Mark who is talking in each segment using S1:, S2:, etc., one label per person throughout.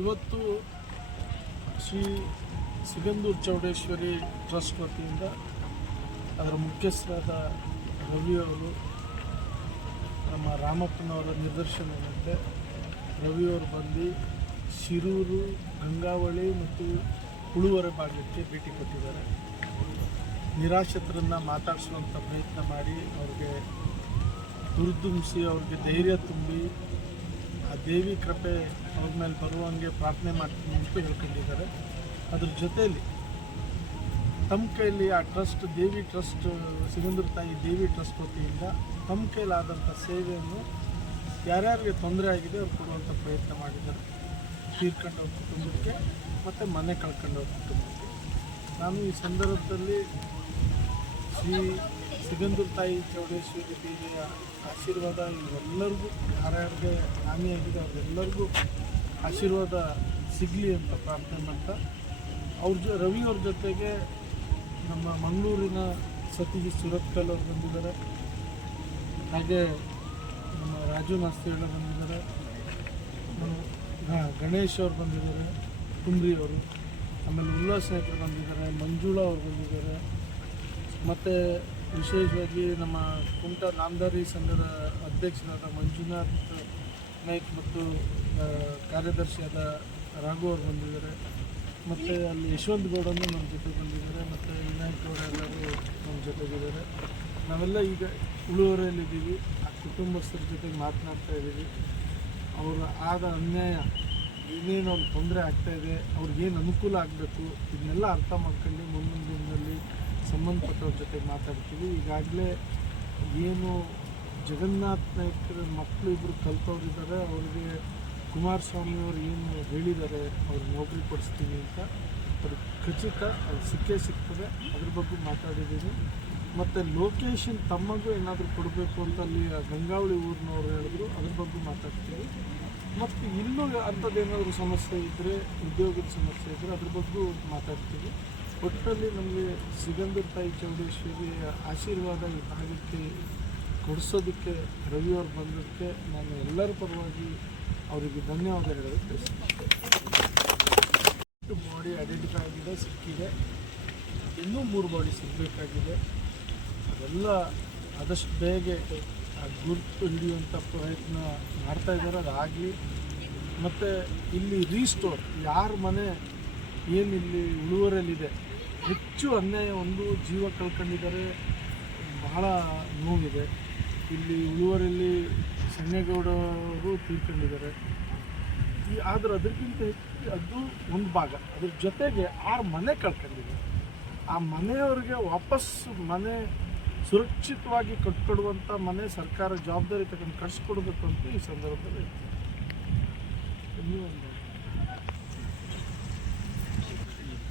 S1: ಇವತ್ತು ಶ್ರೀ ಸಿಗಂದೂರು ಚೌಡೇಶ್ವರಿ ಟ್ರಸ್ಟ್ ವತಿಯಿಂದ ಅದರ ಮುಖ್ಯಸ್ಥರಾದ ರವಿ ಅವರು, ನಮ್ಮ ರಾಮಪ್ಪನವರ ನಿರ್ದೇಶನದಂತೆ ರವಿಯವರು ಬಂದು ಶಿರೂರು, ಗಂಗಾವಳಿ ಮತ್ತು ಉಳುವರೆ ಭಾಗಕ್ಕೆ ಭೇಟಿ ಕೊಟ್ಟಿದ್ದಾರೆ. ನಿರಾಶ್ರಿತರನ್ನು ಮಾತಾಡಿಸುವಂಥ ಪ್ರಯತ್ನ ಮಾಡಿ ಅವ್ರಿಗೆ ದುರ್ದುಂಬಿಸಿ ಅವ್ರಿಗೆ ಧೈರ್ಯ ತುಂಬಿ ದೇವಿ ಕೃಪೆ ಅವ್ರ ಮೇಲೆ ಬರುವಂಗೆ ಪ್ರಾರ್ಥನೆ ಮಾಡ್ತೀನಿ ಅಂತ ಹೇಳ್ಕೊಂಡಿದ್ದಾರೆ. ಅದ್ರ ಜೊತೆಯಲ್ಲಿ ತಮ್ಮ ಕೈಯಲ್ಲಿ ಆ ಟ್ರಸ್ಟ್, ದೇವಿ ಟ್ರಸ್ಟ್ ಸಿಗಂದ್ರ ತಾಯಿ ದೇವಿ ಟ್ರಸ್ಟ್ ವತಿಯಿಂದ ತಮ್ಮ ಕೈಲಾದಂಥ ಸೇವೆಯನ್ನು ಯಾರ್ಯಾರಿಗೆ ತೊಂದರೆ ಆಗಿದೆ ಅವ್ರು ಕೊಡುವಂಥ ಪ್ರಯತ್ನ ಮಾಡಿದ್ದಾರೆ. ತೀರ್ಕೊಂಡವ್ರ ಕುಟುಂಬಕ್ಕೆ ಮತ್ತು ಮನೆ ಕಳ್ಕೊಂಡವ್ರ ಕುಟುಂಬಕ್ಕೆ. ನಾನು ಈ ಸಂದರ್ಭದಲ್ಲಿ ಶ್ರೀ ಸಿಗಂದೂರು ತಾಯಿ ಚೌಡೇಶ್ವರಿ ದೇವಿಯ ಆಶೀರ್ವಾದ ಇವೆಲ್ಲರಿಗೂ ಯಾರ್ಯಾರಿಗೆ ಹಾನಿಯಾಗಿದೆ ಅವರೆಲ್ಲರಿಗೂ ಆಶೀರ್ವಾದ ಸಿಗಲಿ ಅಂತ ಪ್ರಾರ್ಥನೆ ಮಾಡ್ತಾ, ಅವ್ರ ಜೊ ರವಿಯವ್ರ ಜೊತೆಗೆ ನಮ್ಮ ಮಂಗಳೂರಿನ ಸತೀಶ್ ಸುರತ್ಕಲ್ ಅವರು ಬಂದಿದ್ದಾರೆ. ಹಾಗೆ ನಮ್ಮ ರಾಜು ಅವರು ಬಂದಿದ್ದಾರೆ. ಹಾಂ, ಗಣೇಶ್ ಅವ್ರು ಬಂದಿದ್ದಾರೆ ಕುಂಬ್ರಿ ಅವರು. ಆಮೇಲೆ ಉಲ್ಲಾಸ್ ನಾಯ್ಕರು ಬಂದಿದ್ದಾರೆ, ಮಂಜುಳಾ ಅವ್ರು ಬಂದಿದ್ದಾರೆ. ಮತ್ತು ವಿಶೇಷವಾಗಿ ನಮ್ಮ ಕುಮಟ ನಾಮದಾರಿ ಸಂಘದ ಅಧ್ಯಕ್ಷರಾದ ಮಂಜುನಾಥ್ ನಾಯ್ಕ್ ಮತ್ತು ಕಾರ್ಯದರ್ಶಿಯಾದ ರಾಘು ಅವರು ಬಂದಿದ್ದಾರೆ. ಮತ್ತು ಅಲ್ಲಿ ಯಶವಂತ್ ಗೌಡನು ನಮ್ಮ ಜೊತೆ ಬಂದಿದ್ದಾರೆ. ಮತ್ತು ವಿನಾಯಕ್ ಗೌಡ ಎಲ್ಲರೂ ನಮ್ಮ ಜೊತೆಗಿದ್ದಾರೆ. ನಾವೆಲ್ಲ ಈಗ ಉಳುವರೆಯಲ್ಲಿದ್ದೀವಿ ಆ ಕುಟುಂಬಸ್ಥರ ಜೊತೆಗೆ ಮಾತನಾಡ್ತಾ ಇದ್ದೀವಿ. ಅವರ ಆದ ಅನ್ಯಾಯ, ಏನೇನು ಅವ್ರಿಗೆ ತೊಂದರೆ ಆಗ್ತಾಯಿದೆ ಅವ್ರಿಗೇನು ಅನುಕೂಲ ಆಗಬೇಕು, ಇದನ್ನೆಲ್ಲ ಅರ್ಥ ಮಾಡ್ಕೊಂಡು ಸಂಬಂಧಪಟ್ಟವ್ರ ಜೊತೆ ಮಾತಾಡ್ತೀವಿ. ಈಗಾಗಲೇ ಏನು ಜಗನ್ನಾಥ್ ನಾಯಕರ ಮಕ್ಕಳು ಇಬ್ಬರು ಕಲ್ತವ್ರಿದ್ದಾರೆ. ಅವ್ರಿಗೆ ಕುಮಾರಸ್ವಾಮಿ ಅವರು ಏನು ಹೇಳಿದ್ದಾರೆ ಅವ್ರಿಗೆ ನೌಕರಿ ಕೊಡಿಸ್ತೀನಿ ಅಂತ, ಅದು ಖಚಿತ, ಅದು ಸಿಕ್ಕೇ ಸಿಗ್ತದೆ. ಅದ್ರ ಬಗ್ಗೆ ಮಾತಾಡಿದ್ದೀನಿ. ಮತ್ತು ಲೊಕೇಶನ್ ತಮ್ಮಗೂ ಏನಾದರೂ ಕೊಡಬೇಕು ಅಂತ ಅಲ್ಲಿ ಗಂಗಾವಳಿ ಊರಿನವ್ರು ಹೇಳಿದ್ರು, ಅದ್ರ ಬಗ್ಗೆ ಮಾತಾಡ್ತೀವಿ ಮತ್ತು ಇನ್ನೂ ಅಂಥದ್ದೇನಾದರೂ ಸಮಸ್ಯೆ ಇದ್ದರೆ ಉದ್ಯೋಗದ ಸಮಸ್ಯೆ ಇದ್ದರೆ ಅದ್ರ ಬಗ್ಗೆ ಮಾತಾಡ್ತೀವಿ ಒಟ್ಟಿನಲ್ಲಿ ನಮಗೆ ಸಿಗಂಧೂರು ತಾಯಿ ಚೌಡೇಶ್ವರಿ ಆಶೀರ್ವಾದ ಈ ಭಾಗಕ್ಕೆ ಕೊಡಿಸೋದಕ್ಕೆ ರವಿಯವ್ರು ಬಂದಕ್ಕೆ ನಾನು ಎಲ್ಲರ ಪರವಾಗಿ ಅವರಿಗೆ ಧನ್ಯವಾದ ಹೇಳೋದಕ್ಕೆ ಬಾಡಿ ಐಡೆಂಟಿಫೈ ಆಗಿದೆ, ಸಿಕ್ಕಿದೆ. ಇನ್ನೂ ಮೂರು ಬಾಡಿ ಸಿಗಬೇಕಾಗಿದೆ. ಅದೆಲ್ಲ ಆದಷ್ಟು ಬೇಗ ಆ ಗುರುತು ಹಿಡಿಯುವಂಥ ಪ್ರಯತ್ನ ಮಾಡ್ತಾಯಿದ್ದಾರೆ ಅದಾಗಲಿ. ಮತ್ತು ಇಲ್ಲಿ ರೀಸ್ಟೋರ್ ಯಾರ ಮನೆ ಏನಿಲ್ಲಿ ಉಳುವರಲ್ಲಿದೆ ಹೆಚ್ಚು ಅನ್ಯಾಯ ಒಂದು ಜೀವ ಕಳ್ಕೊಂಡಿದ್ದಾರೆ. ಬಹಳ ನೋವಿದೆ. ಇಲ್ಲಿ ಉಳುವರಲ್ಲಿ ಸಣ್ಣೇಗೌಡರು ತೀರ್ಕೊಂಡಿದ್ದಾರೆ ಈ ಆದ್ರೆ ಅದಕ್ಕಿಂತ ಹೆಚ್ಚು ಅದು ಒಂದು ಭಾಗ. ಅದ್ರ ಜೊತೆಗೆ ಆರು ಮನೆ ಕಳ್ಕೊಂಡಿದೆ. ಆ ಮನೆಯವ್ರಿಗೆ ವಾಪಸ್ ಮನೆ ಸುರಕ್ಷಿತವಾಗಿ ಕಟ್ಕೊಡುವಂಥ ಮನೆ ಸರ್ಕಾರ ಜವಾಬ್ದಾರಿ ತಗೊಂಡು ಕಟ್ಸ್ಕೊಡ್ಬೇಕು ಅಂತ ಈ ಸಂದರ್ಭದಲ್ಲಿ ಇನ್ನೂ ಒಂದು
S2: ಈಗ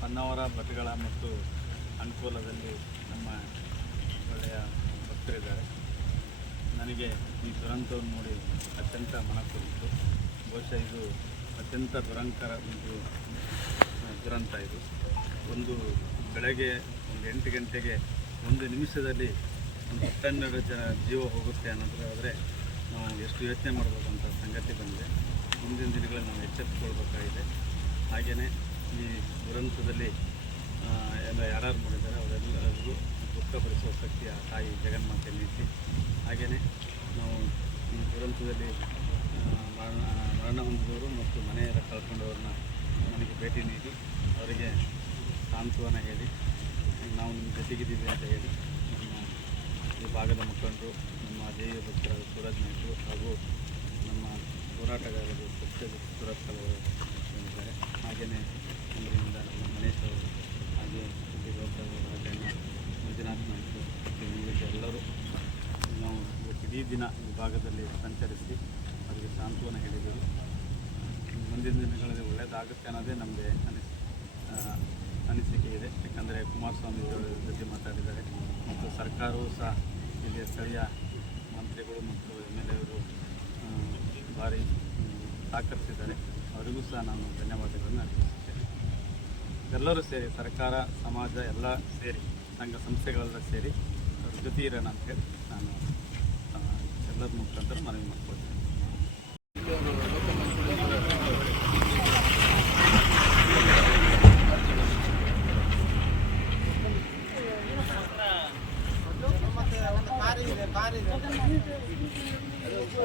S2: ಹೊನ್ನಾವರ ಭಟ್ಗಳ ಮತ್ತು ಅನುಕೂಲದಲ್ಲಿ ನಮ್ಮ ಒಳ್ಳೆಯ ಭಕ್ತರಿದ್ದಾರೆ. ನನಗೆ ಈ ದುರಂತವನ್ನು ನೋಡಿ ಅತ್ಯಂತ ಮನಸ್ಸಿತ್ತು ಬಹುಶಃ ಇದು ಅತ್ಯಂತ ದುರಂಕರ ಒಂದು ದುರಂತ ಇದು. ಒಂದು ಬೆಳಗ್ಗೆ ಒಂದು ಎಂಟು ಗಂಟೆಗೆ ಒಂದು ನಿಮಿಷದಲ್ಲಿ ಒಂದು ಹತ್ತೆರಡು ಜನ ಜೀವ ಹೋಗುತ್ತೆ ಅನ್ನೋದಾದರೆ ನಾವು ಎಷ್ಟು ಯೋಚನೆ ಮಾಡಬೇಕಂತ ಸಂಗತಿ ಬಂದಿದೆ. ಮುಂದಿನ ದಿನಗಳಲ್ಲಿ ನಾವು ಎಚ್ಚೆತ್ತುಕೊಳ್ಬೇಕಾಗಿದೆ. ಹಾಗೆಯೇ ಈ ದುರಂತದಲ್ಲಿ ಎಲ್ಲ ಯಾರ್ಯಾರು ಮಾಡಿದ್ದಾರೆ ಅವರೆಲ್ಲರಿಗೂ ದುಃಖಪಡಿಸುವ ಶಕ್ತಿ ಆ ತಾಯಿ ಜಗನ್ಮಾತೆ ನೀತಿ ಹಾಗೆಯೇ ನಾವು ಈ ದುರಂತದಲ್ಲಿ ಮರಣ ಹೊಂದಿದವರು ಮತ್ತು ಮನೆಯೆಲ್ಲ ಕಳ್ಕೊಂಡವ್ರನ್ನ ನನಗೆ ಭೇಟಿ ನೀಡಿ ಅವರಿಗೆ ಸಾಂತ್ವನ ಹೇಳಿ, ನಾವು ನಿಮ್ಮ ಜೊತೆಗಿದ್ದೀವಿ ಅಂತ ಹೇಳಿ ನಮ್ಮ ಈ ಭಾಗದ ಮುಖಂಡರು, ನಮ್ಮ ದೇವಿಯ ಭಕ್ತರಾದ ಸೂರಜ್ ನಾಯ್ಕರು ಹಾಗೂ ನಮ್ಮ ಹೋರಾಟಗಾರರು ಸತ್ಯ ಸುರತ್ ಅವರು ಬಂದಿದ್ದಾರೆ ಇದರಿಂದ ನಮ್ಮ ಮನೇಶ್ ಹಾಗೆ ಮಂಜುನಾಥ್ ಮತ್ತು ಎಲ್ಲರೂ ನಾವು ಇಡೀ ದಿನ ವಿಭಾಗದಲ್ಲಿ ಸಂಚರಿಸಿ ಅವರಿಗೆ ಸಾಂತ್ವನ ಹೇಳಿದರು. ಮುಂದಿನ ದಿನಗಳಲ್ಲಿ ಒಳ್ಳೆಯದಾಗುತ್ತೆ ಅನ್ನೋದೇ ನಮಗೆ ಅನಿಸ್ ಅನಿಸಿಕೆ ಇದೆ. ಯಾಕಂದರೆ ಕುಮಾರಸ್ವಾಮಿ ಜೊತೆ ಮಾತಾಡಿದ್ದಾರೆ. ಮತ್ತು ಸರ್ಕಾರವೂ ಸಹ ಇಲ್ಲಿಯ ಸ್ಥಳೀಯ ಮಂತ್ರಿಗಳು ಮತ್ತು ಎಂ ಎಲ್ ಎವರು ಭಾರಿ ಸಹಕರಿಸಿದ್ದಾರೆ. ಅವರಿಗೂ ಸಹ ನಾನು ಧನ್ಯವಾದಗಳನ್ನು ಅರ್ಪಿಸುತ್ತೇನೆ. ಎಲ್ಲರೂ ಸೇರಿ ಸರ್ಕಾರ ಸಮಾಜ ಎಲ್ಲ ಸೇರಿ ಸಂಘ ಸಂಸ್ಥೆಗಳೆಲ್ಲ ಸೇರಿ ಅವ್ರ ಜೊತೆ ಇರೋಣ ಅಂತೇಳಿ ನಾನು ಆ, ಎಲ್ಲರ ಮುಖಾಂತರ ಮನವಿ ಮಾಡ್ಕೊಳ್ತೇನೆ.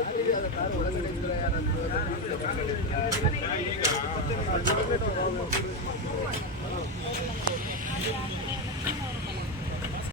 S3: ಈಗ